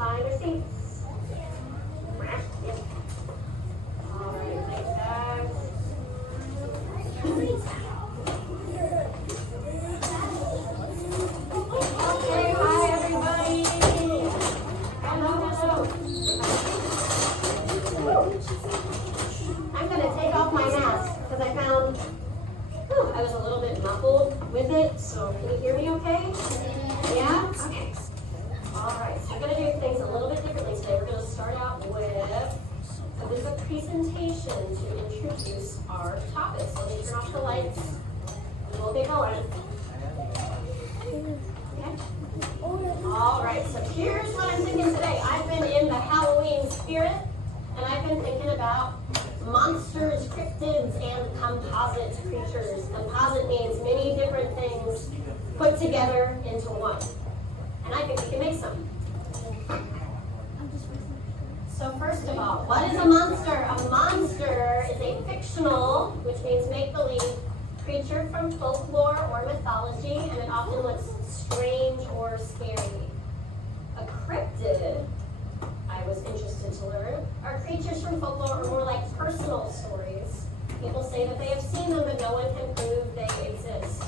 find their seats. All right, thanks, guys. Okay, hi everybody. Hello, hello. I'm going to take off my mask because I found I was a little bit muffled with it, so can you hear me okay? Yeah? Okay. All right, so we're going to do things a little bit differently today. We're going to start out with a bit of a presentation to introduce our topic. So let me turn off the lights. We'll get going. Okay. All right, so here's what I'm thinking today. I've been in the Halloween spirit, and I've been thinking about monsters, cryptids, and composite creatures. Composite means many different things put together into one. And I think we can make some. So first of all, what is a monster? A monster is a fictional, which means make-believe, creature from folklore or mythology, and it often looks strange or scary. A cryptid, I was interested to learn, are creatures from folklore or more like personal stories. People say that they have seen them, but no one can prove they exist.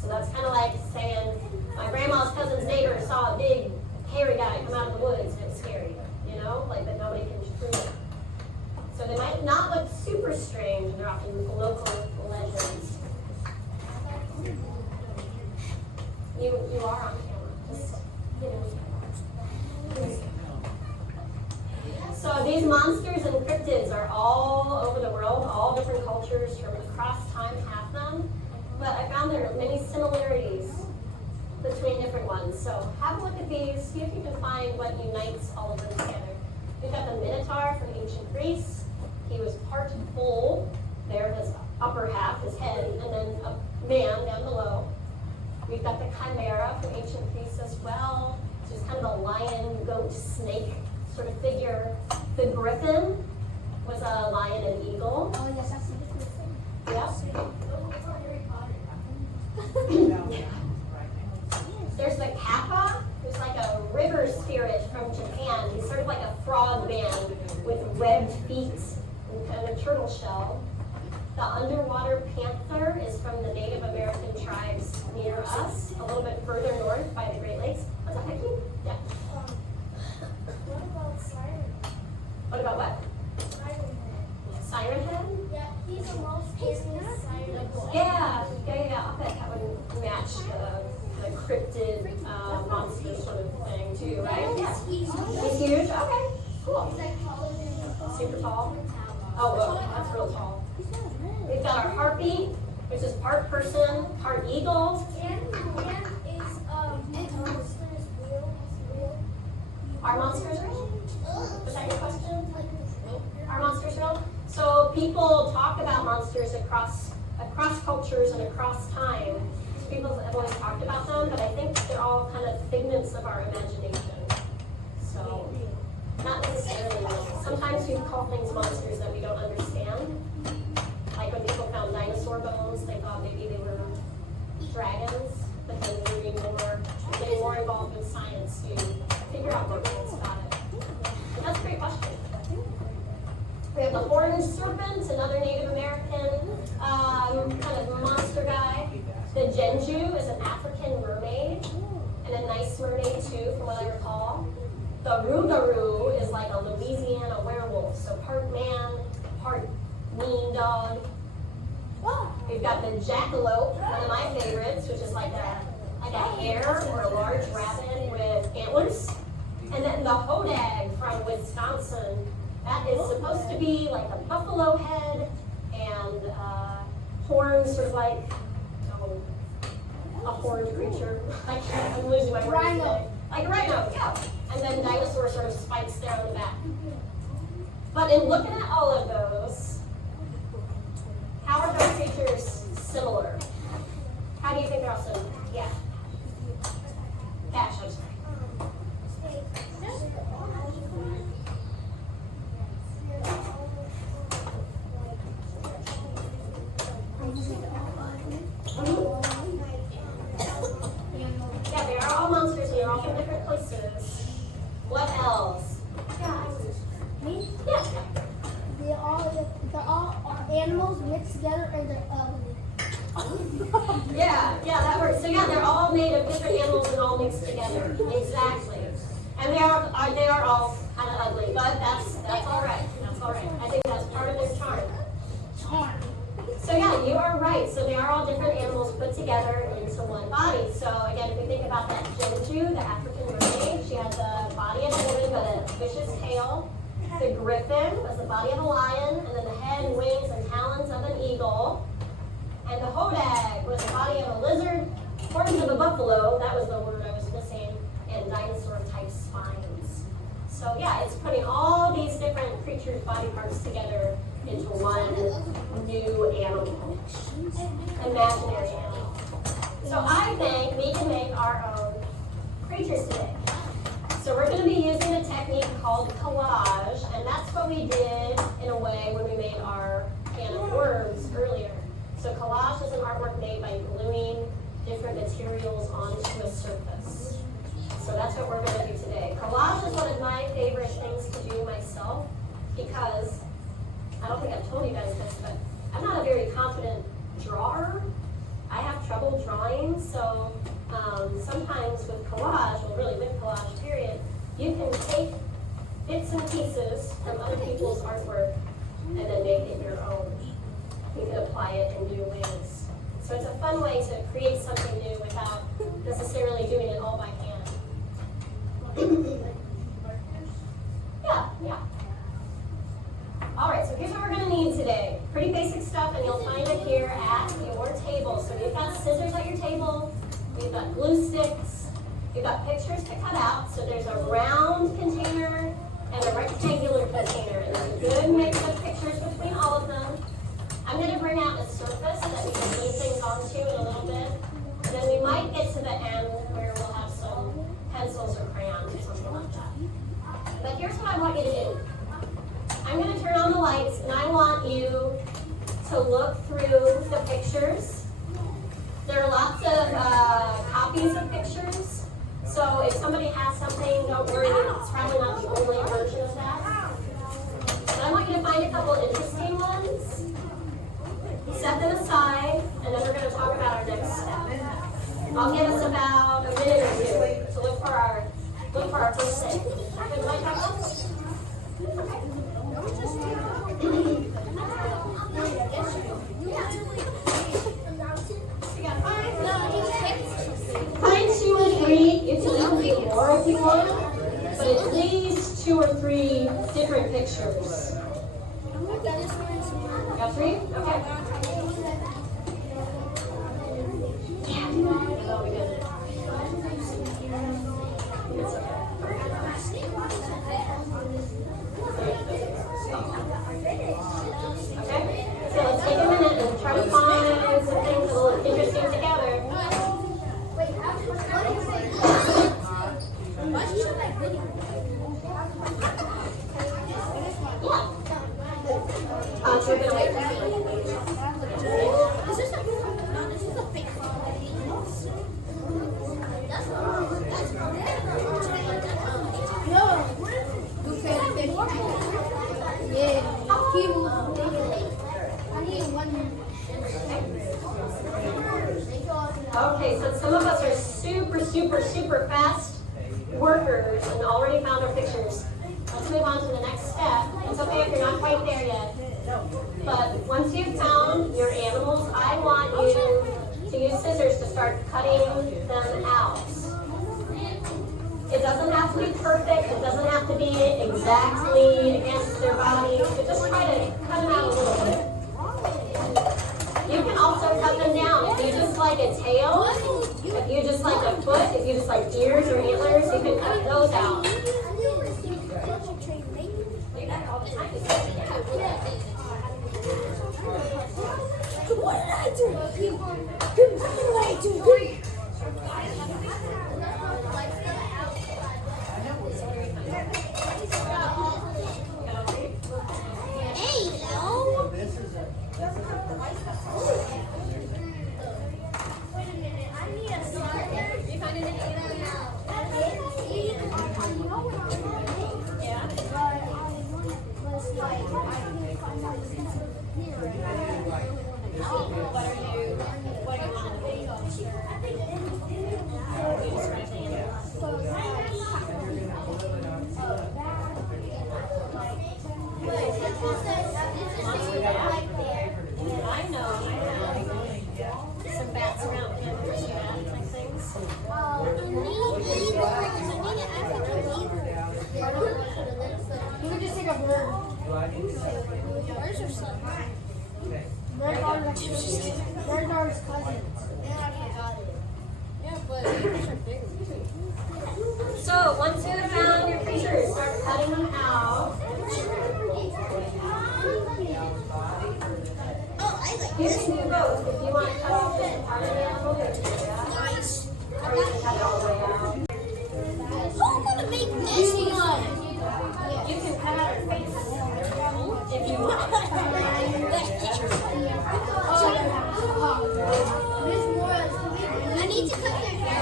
So that's kind of like saying, my grandma's cousin's neighbor saw a big, hairy guy come out of the woods and it was scary. You know, like that nobody can prove it. So they might not look super strange, and they're often local legends. You are on camera. Just, you know. So these monsters and cryptids are all over the world. All different cultures from across time have them. But I found there are many similarities between different ones. So have a look at these. See if you can find what unites all of them together. We've got the Minotaur from ancient Greece. He was part bull, there his upper half, his head, and then a man down below. We've got the Chimera from ancient Greece as well, which is kind of a lion, goat, snake sort of figure. The Griffin was a lion and eagle. Oh, yes, that's the Griffin. Yep. There's the Kappa, who's like a river spirit from Japan. He's sort of like a frog man with webbed feet and a turtle shell. The underwater panther is from the Native American tribes near us, a little bit further north by the Great Lakes. What's that, Becky? Yeah. What about Siren? What about what? Siren Head? Yeah, he's the most scariest siren. Yeah. I bet that would match the cryptid monster sort of thing too, right? Yeah. He's He's huge? Okay, cool. like taller than Super tall? Oh, well, that's real tall. We've got our harpy, which is part person, part eagle. And is monsters real? Are monsters real? Was that your question? Are monsters real? So people talk about monsters across cultures and across time. People have always talked about them, but I think they're all kind of figments of our imagination. So, not necessarily real. Sometimes we call things monsters that we don't understand. Like when people found dinosaur bones, they thought maybe they were dragons, but then we were getting more involved with science to figure out more things about it. But that's a great question. We have the horned serpent, another Native American kind of monster guy. The Genju is an African mermaid, and a nice mermaid too, from what I recall. The Rougarou is like a Louisiana werewolf, so part man, part mean dog. We've got the jackalope, one of my favorites, which is like a hare or a large rabbit with antlers. And then the hodag from Wisconsin, that is supposed to be like a buffalo head and horns, sort of like a horned creature. I'm losing my words today. Like a rhino, yeah. And then dinosaur sort of spikes there on the back. But in looking at all of those, how are those creatures similar? How do you think they're all similar? Yeah. Ash, I'm sorry. Yeah, they are all monsters and they're all from different places. What else? They're all animals mixed together and they're ugly. Yeah, that works. So yeah, they're all made of different animals and all mixed together. Exactly. And they are all kind of ugly, but that's all right. That's all right. I think that's part of their charm. So yeah, you are right. So they are all different animals put together into one body. So again, if we think about that Jinju, the African mermaid, she had the body of a woman but a fish's tail. The griffin was the body of a lion, and then the head, wings, and talons of an eagle. And the hodag was the body of a lizard, horns of a buffalo, that was the word I was missing, and dinosaur-type spines. So yeah, it's putting all these different creatures' body parts together into one new animal, imaginary animal. So I think we can make our own creatures today. So we're going to be using a technique called collage, and that's what we did in a way when we made our can of worms earlier. So collage is an artwork made by gluing different materials onto a surface. So that's what we're going to do today. Collage is one of my favorite things to do myself because, I don't think I've told you guys this, but I'm not a very confident drawer. I have trouble drawing, so sometimes with collage, well really with collage period, you can take bits and pieces from other people's artwork and then make it your own. You can apply it in new ways. So it's a fun way to create something new without necessarily doing it all by hand. Yeah. All right, so here's what we're going to need today. Pretty basic stuff, and you'll find it here at your table. So you've got scissors at your table, we've got glue sticks, you've got pictures to cut out. So there's a round container and a rectangular container, and there's a good mix of pictures between all of them. I'm going to bring out a surface that we can glue things onto in a little bit. And then we might get to the end where we'll have some pencils or crayons or something like that. But here's what I want you to do. I'm going to turn on the lights, and I want you to look through the pictures. There are lots of copies of pictures, so if somebody has something, don't worry, it's probably not the only version of that. But I want you to find a couple interesting ones, set them aside, and then we're going to talk about our next step. I'll give us about a minute or two to look for our first thing. Good light, Papa? Okay. Find 2 or 3. You can even do more if you want, but at least 2 or 3 different pictures. Got 3? Okay. Yeah, that'll be good. It's okay. Okay, so let's take a minute and try to find some things a little interesting together. Yeah. So we're gonna wait for Okay, so some of us are super fast workers and already found our pictures. Let's move on to the next step. It's okay if you're not quite there yet. But once you've found your animals, I want you to use scissors to start cutting them out. It doesn't have to be perfect. It doesn't have to be exactly against their body. So just try to cut them out a little bit. You can also cut them down. If you just like a tail, if you just like a foot, if you just like ears or antlers, you can cut those out. What did I do? What did I do? I know. Some bats around campers, bats and things. I need an African eagle. You could just take a bird. Birds are so high. Birds are his cousins. Yeah, but eagles are bigger. So once you have found your creatures, start cutting them out. Oh, I like You can do both. If you want to cut off just part of the animal, you can do that. nice. Or you can cut it all the way out. I'm gonna make this one. You can cut out your face if you want. I need to cut their hair.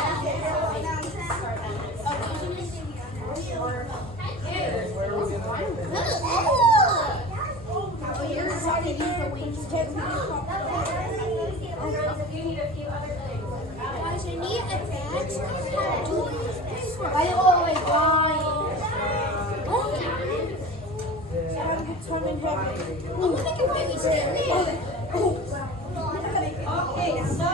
Girls, if you need a few other things, Guys, I need a badge. I'm gonna make it really scary. okay, so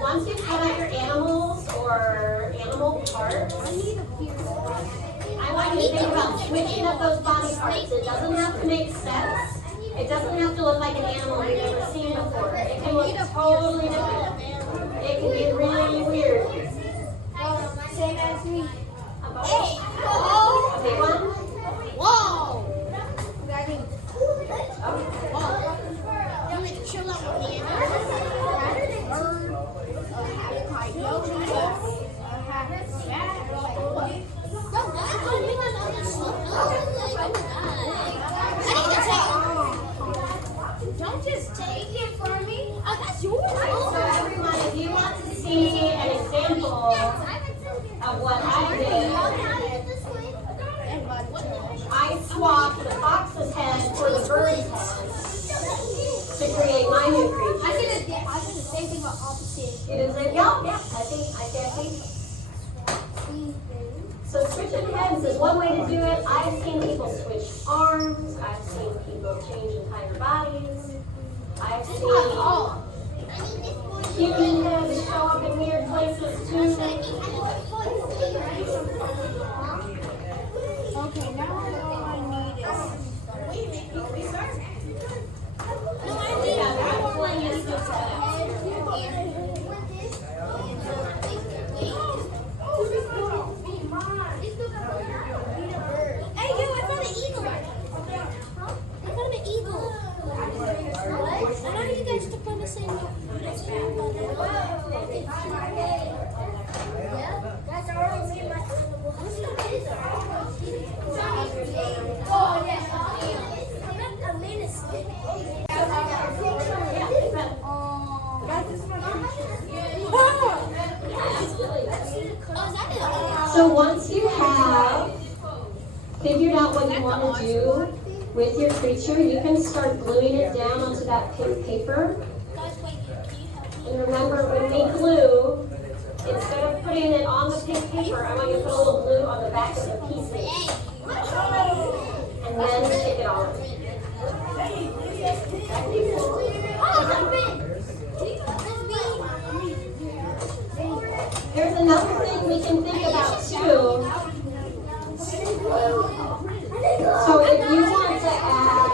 once you cut out your animals or animal parts, I need a few. I want you to think about switching up those body parts. It doesn't have to make sense. It doesn't have to look like an animal you've never seen before. It can look totally different. It can be really weird. Same as me. A Hey! big one? Whoa! Okay. You like to chill out with me. Don't just take it from me. Oh, that's yours. So everyone, if you want to see an example of what I did, I swapped the fox's head for the bird's head to create my new creature. I did the same thing but opposite. You did say, yeah, I see. So switching heads is one way to do it. I've seen people switch arms. I've seen people change entire bodies. I've seen human heads show up in weird places too. Okay, now all I need is. No, I need Yeah, there's plenty of stuff to cut out. Hey, you! I found an eagle. I found an eagle. I know you guys took on the same one. So once you have figured out what you want to do with your creature, you can start gluing it down onto that pink paper. And remember, when we glue, instead of putting it on the pink paper, I want you to put a little glue on the back of the pieces. And then stick it on. There's another thing we can think about too. So if you want to add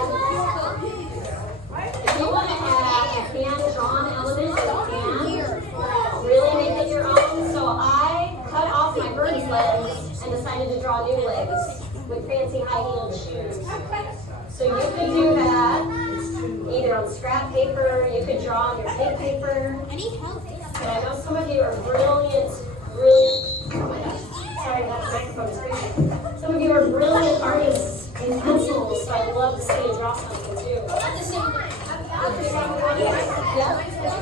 a hand-drawn element, you can really make it your own. So I cut off my bird's legs and decided to draw new legs with fancy high-heeled shoes. So you could do that either on scrap paper, you could draw on your pink paper. I need help. And I know some of you are brilliant, oh my gosh, sorry, that microphone is crazy. Some of you are brilliant artists in pencils, so I'd love to see you draw something too. Yeah,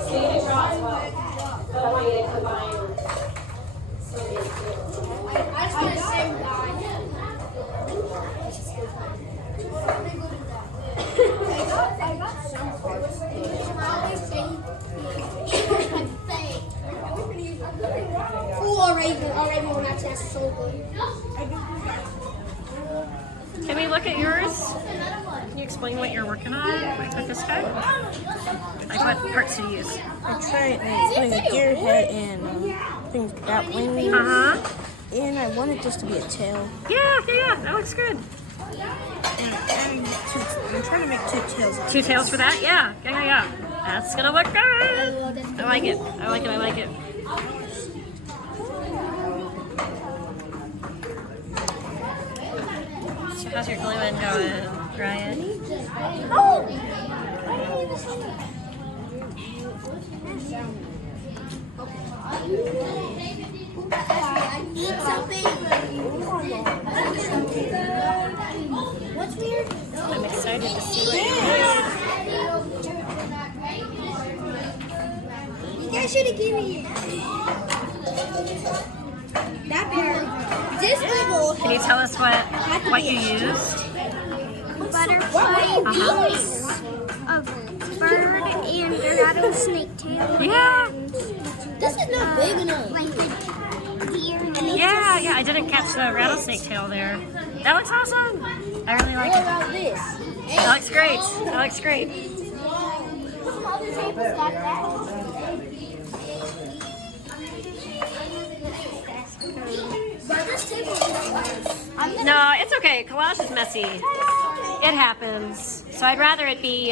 so you can draw as well, but I want you to combine some of these two. I just want the same guy. I got some parts. Can we look at yours? Can you explain what you're working on with this guy? Like what parts do you use? I tried putting a deer head and things without wings. And I wanted this to be a tail. Yeah, that looks good. I'm trying to make two tails. Two tails for that? Yeah. That's gonna look good. I like it. So how's your glue in going, Ryan? Oh! I need something. What's weird? I'm excited to see what you did. You guys should have given me that bear. This little. Can you tell us what you used? Butterfly wings, a bird, and a rattlesnake tail. Yeah. This is not big enough. Like a deer. Yeah, I didn't catch the rattlesnake tail there. That looks awesome. I really like What it. about this? That looks great. Some other tables got that. But this table is No, it's okay. Collage is messy. It happens. So I'd rather it be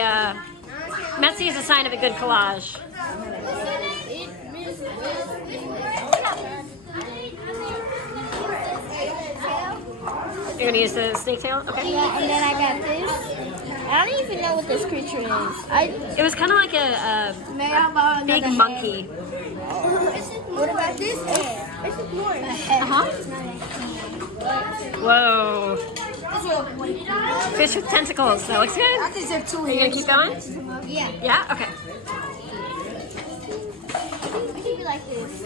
messy is a sign of a good collage. You're gonna use the snake tail? Okay. Yeah, and then I got this. I don't even know what this creature is. It was kind of like a big monkey. What about this head? This is more. Whoa. Fish with tentacles. That looks good. I think they're two Are you gonna keep going? Yeah. Yeah? Okay. Keep it like this.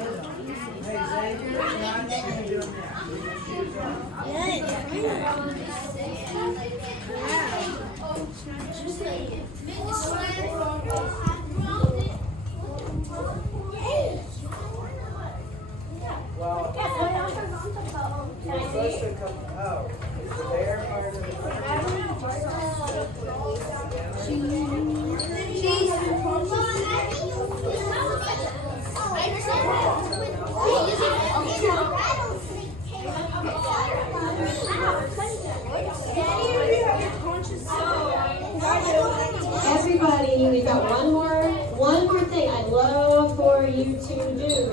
Everybody, we've got one more thing I'd love for you to do.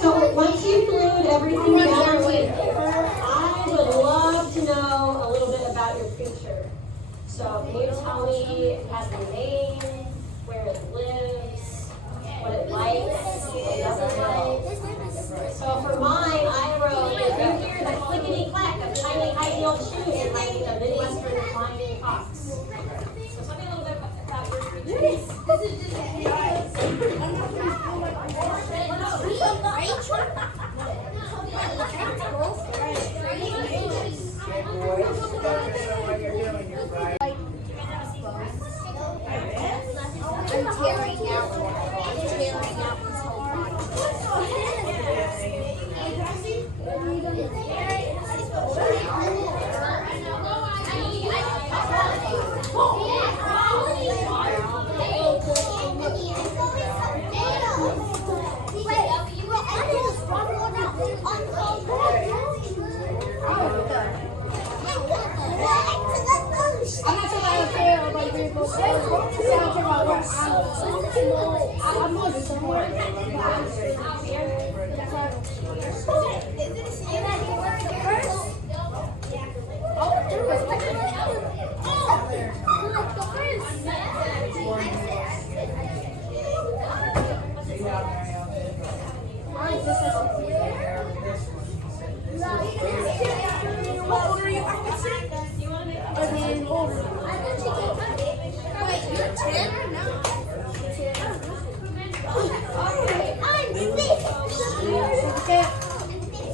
So once you've glued everything down on paper, I would love to know a little bit about your creature. So can you tell me if it has a name, where it lives, what it likes, what it doesn't like? So for mine, I wrote, if you hear the clickety-clack of shiny high-heeled shoes, it might be the Midwestern flying fox. So tell me a little bit about your creature.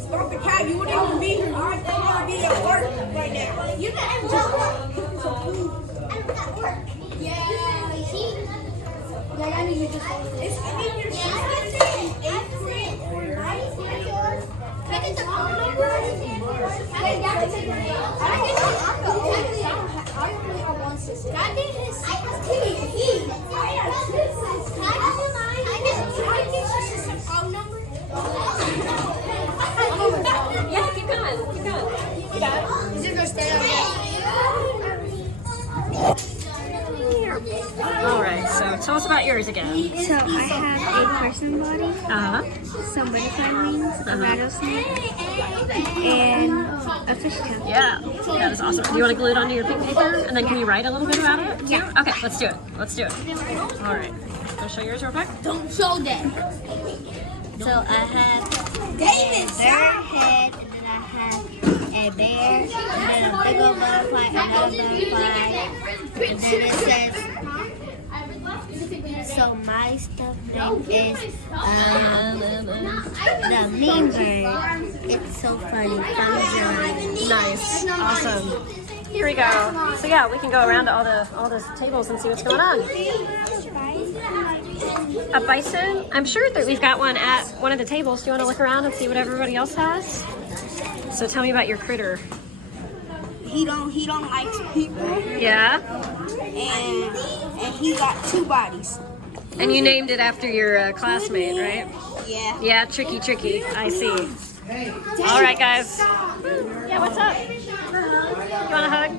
Stop the cat, you wouldn't even be here. You would be at work right now. You can just I mean, you're just. I mean, your sister's saying 8, 3, or 9. Yeah, keep going. Keep going. You got it. Is it gonna stay on All right. So tell us about yours again. So I have a person body, some butterfly wings, a rattlesnake, and a fish tail. Yeah, that is awesome. Do you want to glue it onto your pink paper? And then can you write a little bit about it? Yeah. Okay, let's do it. Let's do it. All right. Want to show yours real quick? Don't show that. So I have a bird head, and then I have a bear, and then a big old butterfly, another butterfly, and then it says, so my stuffed name is the mean bird. It's so funny. Nice. Awesome. Here we go. So yeah, we can go around to all the tables and see what's going on. A bison? I'm sure that we've got one at one of the tables. Do you want to look around and see what everybody else has? So tell me about your critter. He don't like people, Yeah? and he got 2 bodies. And you named it after your classmate, right? Yeah. Yeah, tricky. I see. All right, guys. Yeah, what's up? You want a hug?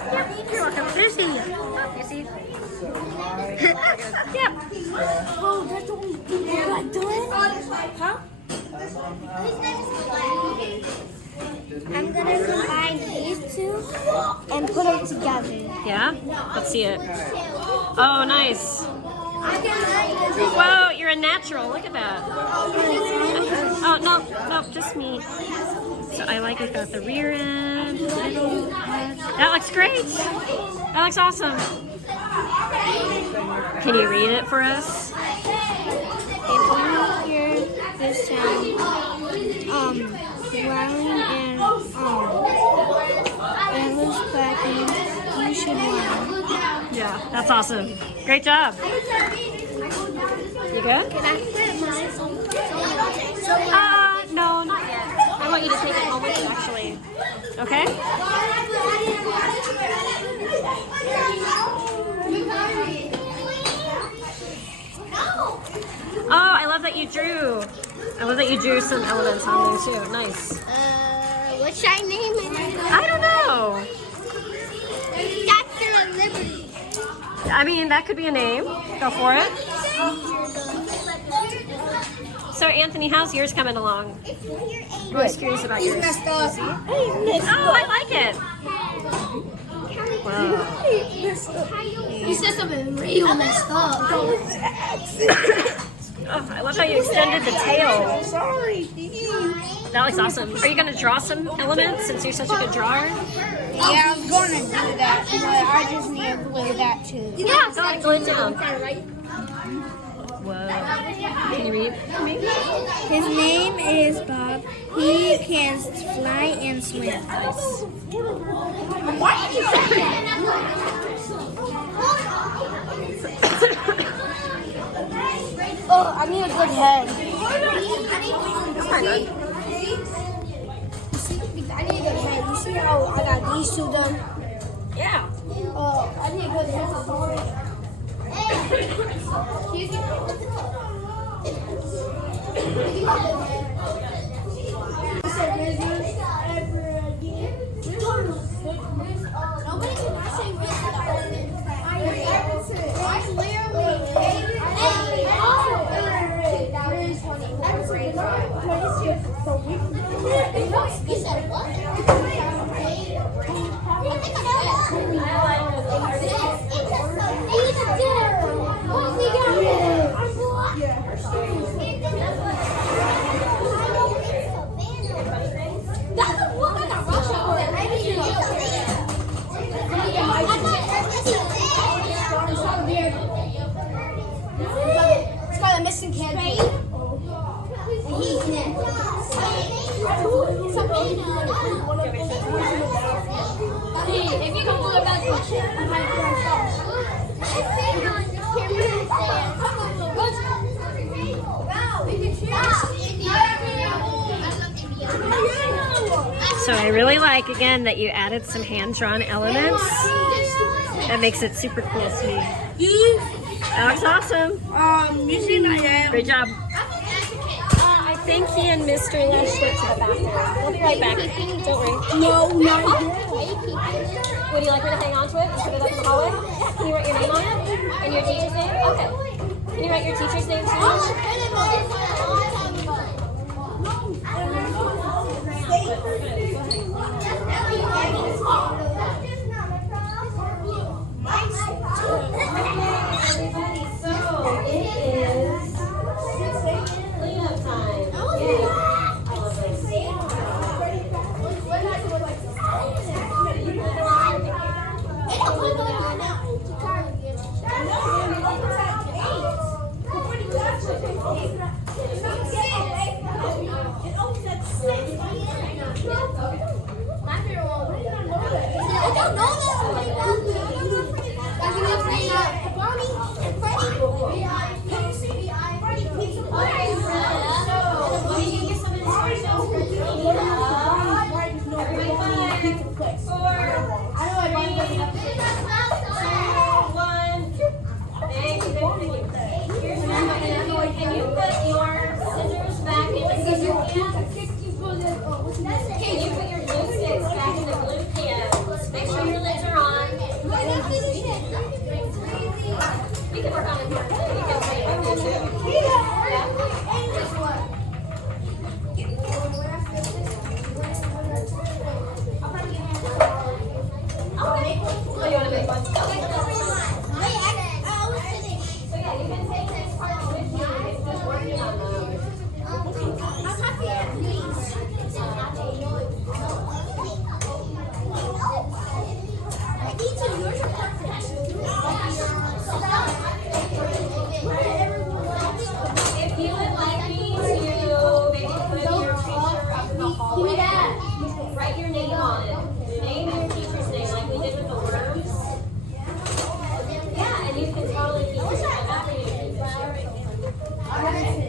Yeah, you're welcome. Lucy. Oh, Lucy. Yep. Oh, that's what we like doing? Huh? I'm gonna combine these two and put them together. Yeah? Let's see it. Oh, nice. Whoa, you're a natural. Look at that. Oh, no, just me. So I like we've got the rear end, middle, head. That looks great. That looks awesome. Can you read it for us? If you hear this sound, growling and antlers cracking, you should run. Yeah, that's awesome. Great job. You good? Can I put mine? No, not yet. I want you to take it home with you, actually. Okay? Oh, I love that you drew. I love that you drew some elements on there too. Nice. What should I name it? I don't know. Statue of Liberty. I mean, that could be a name. Go for it. So, Anthony, how's yours coming along? I'm just curious about yours. Messed up. Oh, I like it. Wow. He said something real messed up. Oh, I love how you extended the tail. Sorry. That looks awesome. Are you going to draw some elements since you're such a good drawer? Yeah, I was going to do that, but I just need to glue that too. Yeah, go ahead, glue it down. Whoa. Can you read for me? His name is Bob. He can fly and swim. Nice. Why did you say that? Oh, I need a good head. I need a good head. You see how I got these 2 done? Yeah. I need a good head. Nobody can say You said what? It's got a missing candy. He's next. If you can pull it back, I love India. So I really like, again, that you added some hand-drawn elements. That makes it super cool to me. That looks awesome. You see my dad? Great job. I think he and Mr. Lesh went to the bathroom. We'll be right back. Don't worry. No. Would you like me to hang on to it and put it up in the hallway? Can you write your name on it? And your teacher's name? Okay. Can you write your teacher's name too? So it is cleanup time. Yay. I love this. Can you put your scissors back in the scissor can? Can you put your glue sticks back in the glue can? Make sure your lids are on. We can work on it more too. You can play with it too. Oh, you want to make one? So yeah, you can take this part with you. It's just working on those. If you would like me to maybe put your teacher up in the hallway, write your name on it. Your name and your teacher's name, like we did with the worms. Yeah, and you can totally keep your name.